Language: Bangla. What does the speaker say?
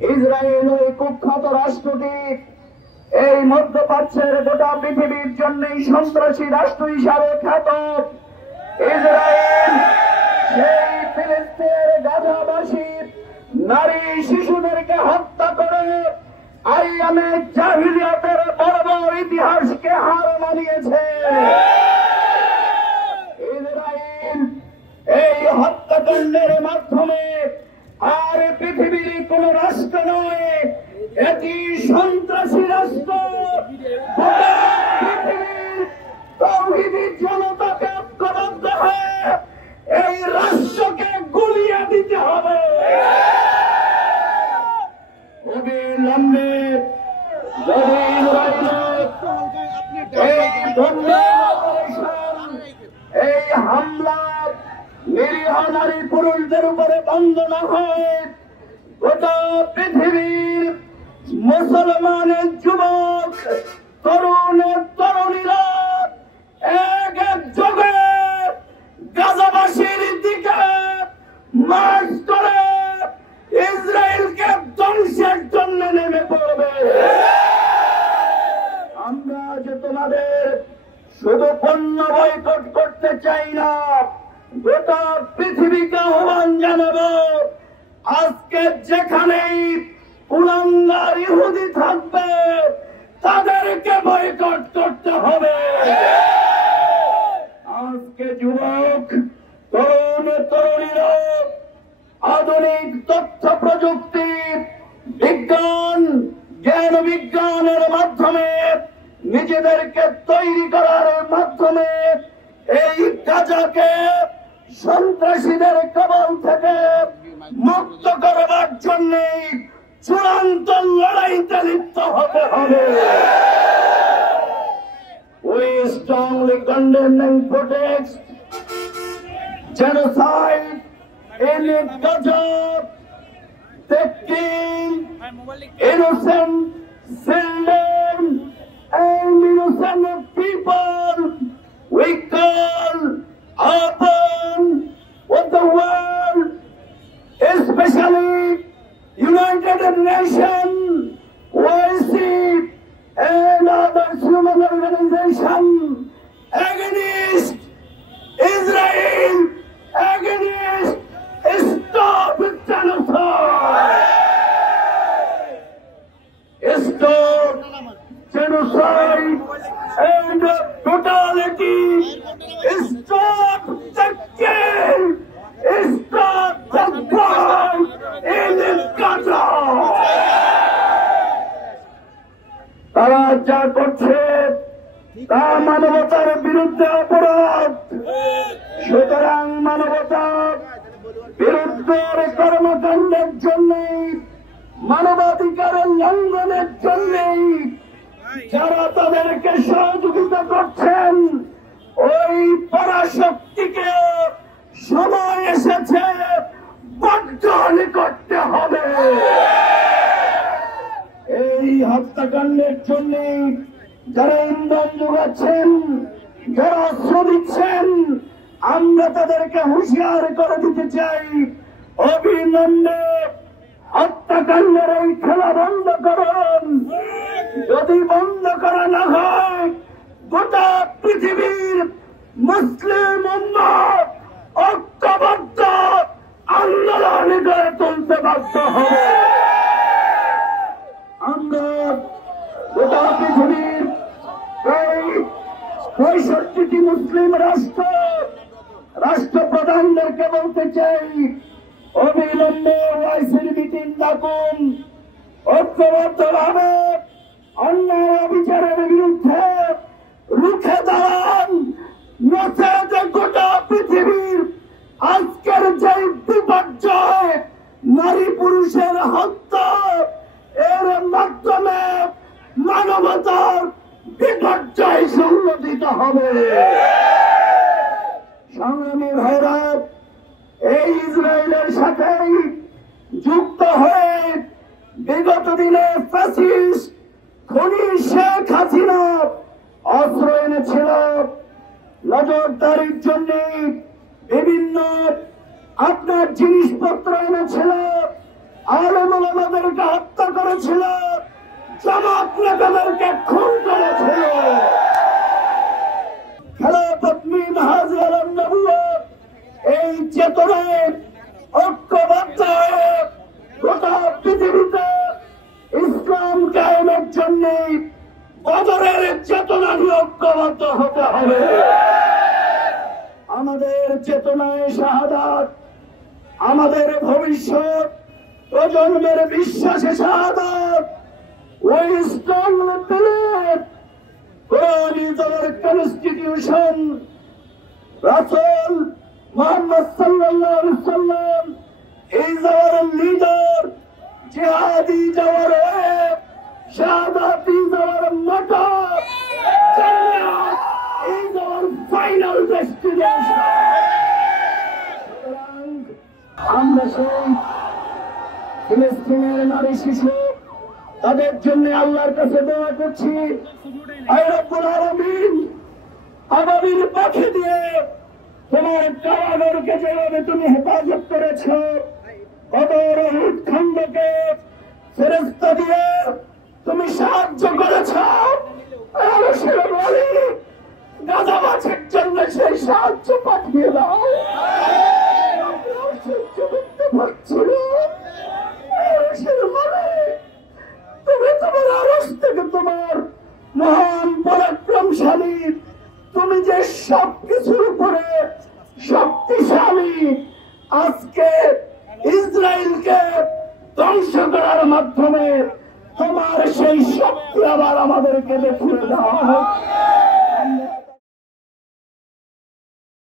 ইসরায়েল ওই কুখ্যাত রাষ্ট্রটি এই মধ্যপ্রাচ্যের গোটা পৃথিবীর জন্যই সন্ত্রাসী রাষ্ট্র হিসাবে খ্যাত। ইসরায়েল সেই ফিলিস্তিনের গাজাবাসী নারী শিশুদেরকে হত্যা করে আইয়ামে জাহিলিয়াতের বর্বর ইতিহাসকে হার মানিয়েছে। ইসরায়েল এই হত্যাকাণ্ডের মাধ্যমে আর পৃথিবীর কোন রাষ্ট্র নয়, এটি সন্ত্রাসী রাষ্ট্র। পৃথিবীর তাওহীদি জনতাকে ঐক্যবদ্ধ হয়ে এই রাষ্ট্রকে গুলিয়ে দিতে হবে। অবিলম্বে যদি এই হামলা নিরীহ নারী পুরুষদের উপরে বন্ধ না হয়, গোটা পৃথিবীর মুসলমানের যুবক তরুণ তরুণীরা এক যোগে গাজাবাসীর দিকে মার্চ করে ইসরায়েলকে ধ্বংসের জন্য নেমে পড়বে। আমরা যে তোমাদের শুধু পণ্য বয়কট করতে চাই না, গোটা পৃথিবীকে আহ্বান জানাবো, আজকে যেখানেই কুলাঙ্গার ইহুদি থাকবে তাদেরকে বয়কট করতে হবে। আজকে যুবক তরুণ তরুণীরা আধুনিক তথ্য প্রযুক্তি বিজ্ঞান জ্ঞান বিজ্ঞানের মাধ্যমে নিজেদেরকে তৈরি করার মাধ্যমে এই গাজাকে সন্ত্রাসীদের কবল থেকে মুক্ত করবার জন্য চূড়ান্ত লড়াইতে লিপ্ত হতে হবে। We strongly condemn and protest genocide in Gaza, taking innocent children and innocent people. We call upon with the world, especially United Nations, OIC, and other human organizations against Israel, against stop genocide, stop genocide and brutality, stop the kill, stop the war in Gaza. তারা যা করছে তা মানবতার বিরুদ্ধে অপরাধ। সুতরাং মানবতার বিরুদ্ধের কর্মকাণ্ডের জন্যই, মানবাধিকারের লঙ্ঘনের জন্যই যারা তাদেরকে সহযোগিতা করছেন, ওই পরাশক্তিকে সময় এসেছে বর্জন করতে হবে। এই হত্যাকাণ্ডের জন্য যারা ইন্ধন যোগাচ্ছেন, যারা অস্ত্র দিচ্ছেন, আমরা তাদেরকে হুঁশিয়ার করে দিতে চাই, অবিলম্বে হত্যাকাণ্ডের এই খেলা বন্ধ করুন। যদি বন্ধ করা না হয়, গোটা পৃথিবীর মুসলিম উম্মত ঐক্যবদ্ধ আন্দোলন গড়ে তুলতে বাধ্য হবে। আমরা গোটা পৃথিবীর প্রায় ৬৫টি মুসলিম রাষ্ট্রপ্রধানদেরকে বলতে চাই, অবিলম্বে ওআইসির মিটিং ডাকুন, ঐক্যবদ্ধভাবে অন্যায় অবিচারের বিরুদ্ধে রুখে দাঁড়ান। নচেত গোটা পৃথিবীর আজকের যে বিপর্যয়, নারী পুরুষের হত্যা, এর মাধ্যমে মানবতার বিপর্যয় সংঘটিত হবে। সংগ্রামী ভাইরা, এই ইসরায়েলের সাথে যুক্ত হয়ে বিগত দিনে ফ্যাসিস্ট খুনি শেখ হাসিনা অস্ত্র এনেছিল, নজরদারির জন্য বিভিন্ন আপনার জিনিসপত্র এনেছিল, আলেম ওলামাদেরকে হত্যা করেছিল, জামাত নেতাদেরকে খুন করেছিল। খেলাফত মিন হাজি আলান নবুয়্বত এই চেতনায় ঐক্যবদ্ধ হয়ে গোটা পৃথিবীতে ইসলাম কায়েমের জন্য বদরের চেতনা নিয়ে ঐক্যবদ্ধ হতে হবে। আমাদের চেতনায় শাহাদাত, আমাদের ভবিষ্যৎ প্রজন্মের বিশ্বাসে শাহাদাত। We strongly believe Quran is our constitution. Rasul Muhammad sallallahu alaihi wasallam is our leader. Jihad is our way. Shahadat is our motto. Jannah is our final destination. আমরা সেই ফিলিস্তিনের নারী শিশু তাদের জন্য আল্লাহর কাছে দোয়া করছি। আয় রব্বুল আলামিন, আবাবিল পাখি দিয়ে তোমার কারাগারকে যেভাবে তুমি হেফাজত করেছ, কবর উহুদ খন্দকে ফেরেশতা দিয়ে তুমি সাহায্য করেছ, আমি সেটা বলি গাজাবাসীর জন্য সেই সাহায্য পাঠিয়ে দাও। সহ্য করতে পারছি না। তুমি তোমার আরশ থেকে তোমার মহান পরাক্রমশালী, তুমি যে সবকিছুর উপরে শক্তিশালী, আজকে ইসরায়েলকে ধ্বংস করার মাধ্যমে তোমার সেই শক্তি আবার আমাদেরকে দেখিয়ে দাও।